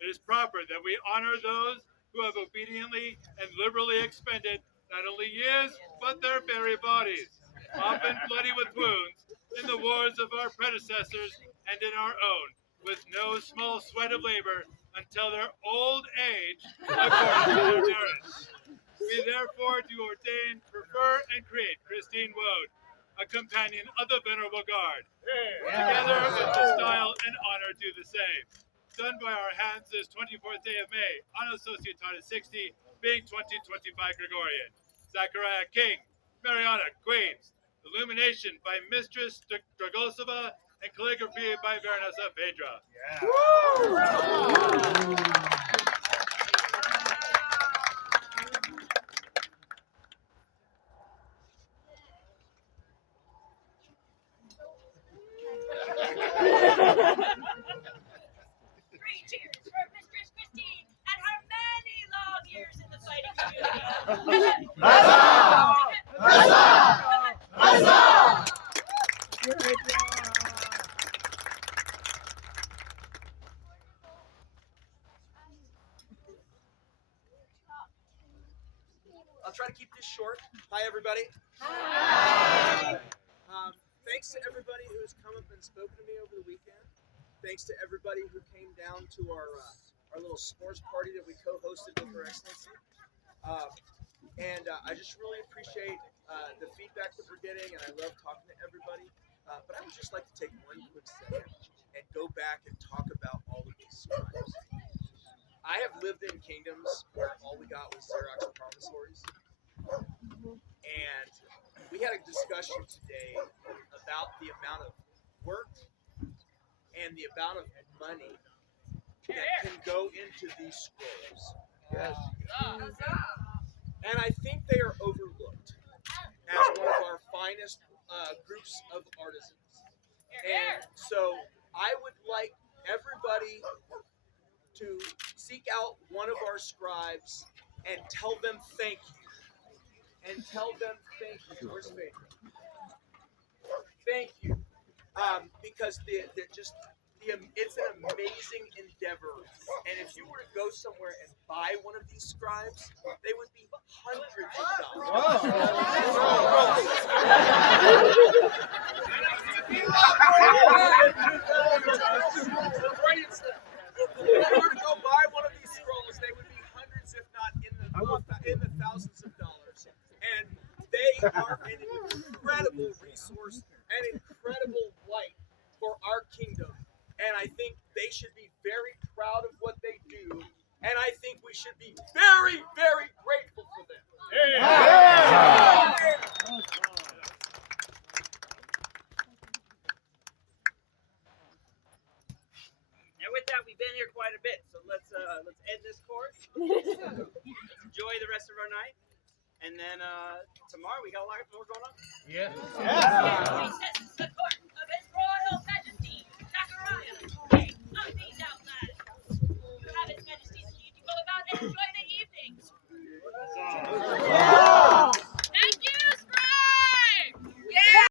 It is proper that we honor those who have obediently and liberally expended not only years, but their very bodies, often bloody with wounds, in the wars of our predecessors and in our own, with no small sweat of labor until their old age, according to their merits. We therefore do ordain, prefer, and create Christine Woad, a companion of the Venerable Guard. Together with the style and honor do the same. done by our hands this 24th day of May, unassociated time 60, being 2025 Gregorian. Zachariah King, Mariana Queen, illumination by Mistress Dragosova, and calligraphy by Baronessa Phaedra. Three cheers for Mistress Christine and her many long years in the fighting community. I'll try to keep this short. Hi, everybody. Hi. Thanks to everybody who's come up and spoken to me over the weekend. Thanks to everybody who came down to our little s'mores party that we co-hosted with Her Excellency. I just really appreciate the feedback that we're getting, and I love talking to everybody. But I would just like to take one quick second and go back and talk about all of these scribes. I have lived in kingdoms where all we got was Xerox promissories. And we had a discussion today about the amount of work and the amount of money that can go into these scrolls. Yes. And I think they are overlooked as one of our finest groups of artisans. And so I would like everybody to seek out one of our scribes and tell them thank you. And tell them thank you. Where's Phaedra? Thank you. Because it's an amazing endeavor. And if you were to go somewhere and buy one of these scribes, they would be hundreds of dollars. If you were to go buy one of these scrolls, they would be hundreds, if not in the thousands of dollars. And they are an incredible resource, an incredible light for our kingdom. And I think they should be very proud of what they do. And I think we should be very, very grateful for them. And with that, we've been here quite a bit, so let's end this course. Let's enjoy the rest of our night, and then tomorrow we got a lot more going on. Yeah. Recess is the court.